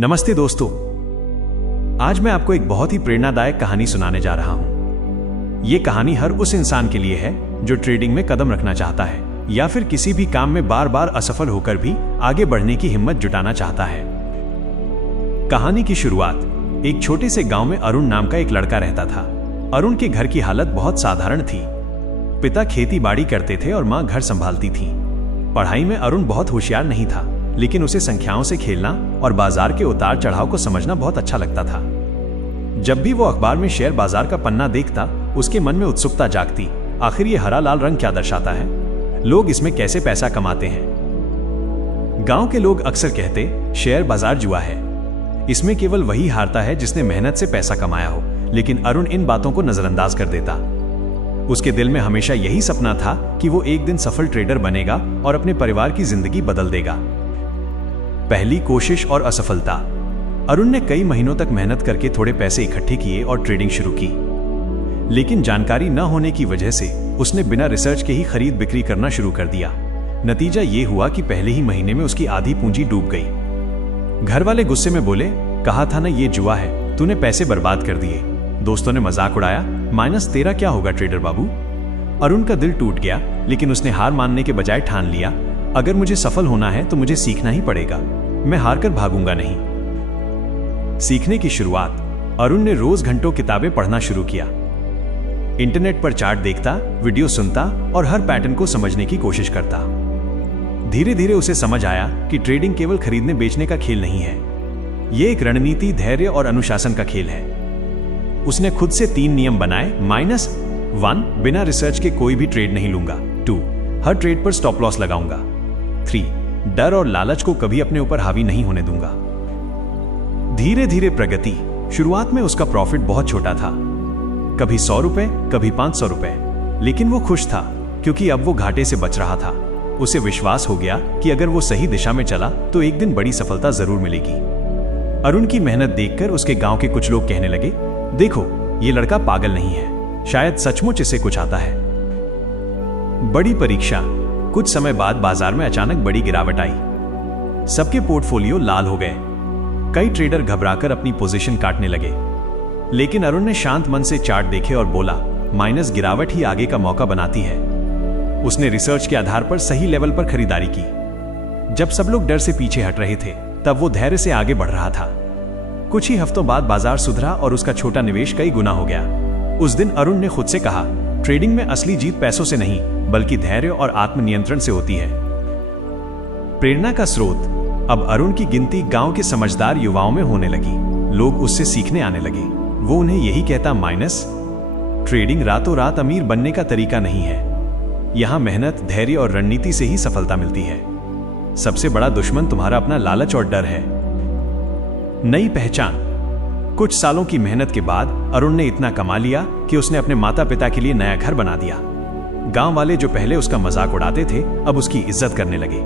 नमस्ते दोस्तों, आज मैं आपको एक बहुत ही प्रेरणादायक कहानी सुनाने जा रहा हूं। ये कहानी हर उस इंसान के लिए है जो ट्रेडिंग में कदम रखना चाहता है या फिर किसी भी काम में बार बार असफल होकर भी आगे बढ़ने की हिम्मत जुटाना चाहता है। कहानी की शुरुआत एक छोटे से गांव में अरुण नाम का एक लड़का रहता था। अरुण के घर की हालत बहुत साधारण थी। पिता खेती बाड़ी करते थे और माँ घर संभालती थी। पढ़ाई में अरुण बहुत होशियार नहीं था, लेकिन उसे संख्याओं से खेलना और बाजार के उतार चढ़ाव को समझना बहुत अच्छा लगता था। जब भी वो अखबार में शेयर बाजार का पन्ना देखता, उसके मन में उत्सुकता जागती। आखिर ये हरा लाल रंग क्या दर्शाता है? लोग इसमें कैसे पैसा कमाते हैं? गांव के लोग अक्सर कहते, शेयर बाजार जुआ है, इसमें केवल वही हारता है जिसने मेहनत से पैसा कमाया हो। लेकिन अरुण इन बातों को नजरअंदाज कर देता। उसके दिल में हमेशा यही सपना था कि वो एक दिन सफल ट्रेडर बनेगा और अपने परिवार की जिंदगी बदल देगा। पहली कोशिश और असफलता। अरुण ने कई महीनों तक मेहनत करके थोड़े पैसे इकट्ठे किए और ट्रेडिंग शुरू की। लेकिन जानकारी न होने की वजह से उसने बिना रिसर्च के ही खरीद बिक्री करना शुरू कर दिया। नतीजा ये हुआ कि पहले ही महीने में उसकी आधी पूंजी डूब गई। घर वाले गुस्से में बोले, कहा था ना ये जुआ है, तूने पैसे बर्बाद कर दिए। दोस्तों ने मजाक उड़ाया, माइनस तेरा क्या होगा ट्रेडर बाबू। अरुण का दिल टूट गया, लेकिन उसने हार मानने के बजाय ठान लिया, अगर मुझे सफल होना है तो मुझे सीखना ही पड़ेगा, मैं हार कर भागूंगा नहीं। सीखने की शुरुआत। अरुण ने रोज घंटों किताबें पढ़ना शुरू किया। इंटरनेट पर चार्ट देखता, वीडियो सुनता और हर पैटर्न को समझने की कोशिश करता। धीरे धीरे उसे समझ आया कि ट्रेडिंग केवल खरीदने बेचने का खेल नहीं है, ये एक रणनीति, धैर्य और अनुशासन का खेल है। उसने खुद से 3 नियम बनाए। -1, बिना रिसर्च के कोई भी ट्रेड नहीं लूंगा। 2, हर ट्रेड पर स्टॉप लॉस लगाऊंगा। 3, डर और लालच को कभी अपने ऊपर हावी नहीं होने दूंगा। धीरे धीरे प्रगति। शुरुआत में उसका प्रॉफिट बहुत छोटा था, कभी 100 रुपए, कभी 500 रुपए, लेकिन वो खुश था क्योंकि अब वो घाटे से बच रहा था। उसे विश्वास हो गया कि अगर वो सही दिशा में चला तो एक दिन बड़ी सफलता जरूर मिलेगी। अरुण की मेहनत देखकर उसके गांव के कुछ लोग कहने लगे, देखो ये लड़का पागल नहीं है, शायद सचमुच इसे कुछ आता है। बड़ी परीक्षा। कुछ समय बाद बाजार में अचानक बड़ी गिरावट आई। सबके पोर्टफोलियो लाल हो गए। कई ट्रेडर घबराकर अपनी पोजीशन काटने लगे। लेकिन अरुण ने शांत मन से चार्ट देखे और बोला, माइनस गिरावट ही आगे का मौका बनाती है। उसने रिसर्च के आधार पर सही लेवल पर खरीदारी की। जब सब लोग डर से पीछे हट रहे थे, तब वो धैर्य से आगे बढ़ रहा था। कुछ ही हफ्तों बाद बाजार सुधरा और उसका छोटा निवेश कई गुना हो गया। उस दिन अरुण ने खुद से कहा, ट्रेडिंग में असली जीत पैसों से नहीं बल्कि धैर्य और आत्मनियंत्रण से होती है। प्रेरणा का स्रोत। अब अरुण की गिनती गांव के समझदार युवाओं में होने लगी। लोग उससे सीखने आने लगे। वो उन्हें यही कहता, माइनस ट्रेडिंग रातों रात अमीर बनने का तरीका नहीं है, यहां मेहनत, धैर्य और रणनीति से ही सफलता मिलती है। सबसे बड़ा दुश्मन तुम्हारा अपना लालच और डर है। नई पहचान। कुछ सालों की मेहनत के बाद अरुण ने इतना कमा लिया कि उसने अपने माता पिता के लिए नया घर बना दिया। गांव वाले जो पहले उसका मजाक उड़ाते थे, अब उसकी इज्जत करने लगे।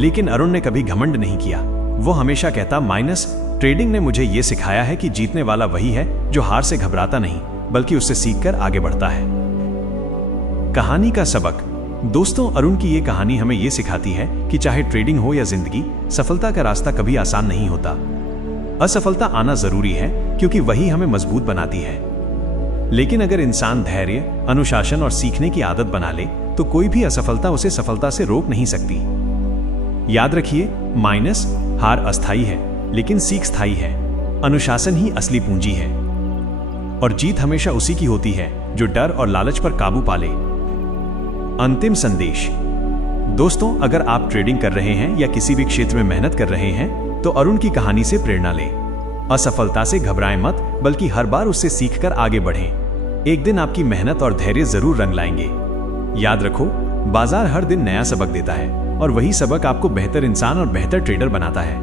लेकिन अरुण ने कभी घमंड नहीं किया। वो हमेशा कहता, माइनस ट्रेडिंग ने मुझे यह सिखाया है कि जीतने वाला वही है जो हार से घबराता नहीं बल्कि उससे सीखकर आगे बढ़ता है। कहानी का सबक। दोस्तों, अरुण की यह कहानी हमें यह सिखाती है कि चाहे ट्रेडिंग हो या जिंदगी, सफलता का रास्ता कभी आसान नहीं होता। असफलता आना जरूरी है क्योंकि वही हमें मजबूत बनाती है। लेकिन अगर इंसान धैर्य, अनुशासन और सीखने की आदत बना ले तो कोई भी असफलता उसे सफलता से रोक नहीं सकती। याद रखिए, माइनस हार अस्थायी है लेकिन सीख स्थायी है। अनुशासन ही असली पूंजी है और जीत हमेशा उसी की होती है जो डर और लालच पर काबू पाले। अंतिम संदेश। दोस्तों, अगर आप ट्रेडिंग कर रहे हैं या किसी भी क्षेत्र में मेहनत कर रहे हैं तो अरुण की कहानी से प्रेरणा लें। असफलता से घबराएं मत, बल्कि हर बार उससे सीखकर आगे बढ़ें। एक दिन आपकी मेहनत और धैर्य जरूर रंग लाएंगे। याद रखो, बाजार हर दिन नया सबक देता है और वही सबक आपको बेहतर इंसान और बेहतर ट्रेडर बनाता है।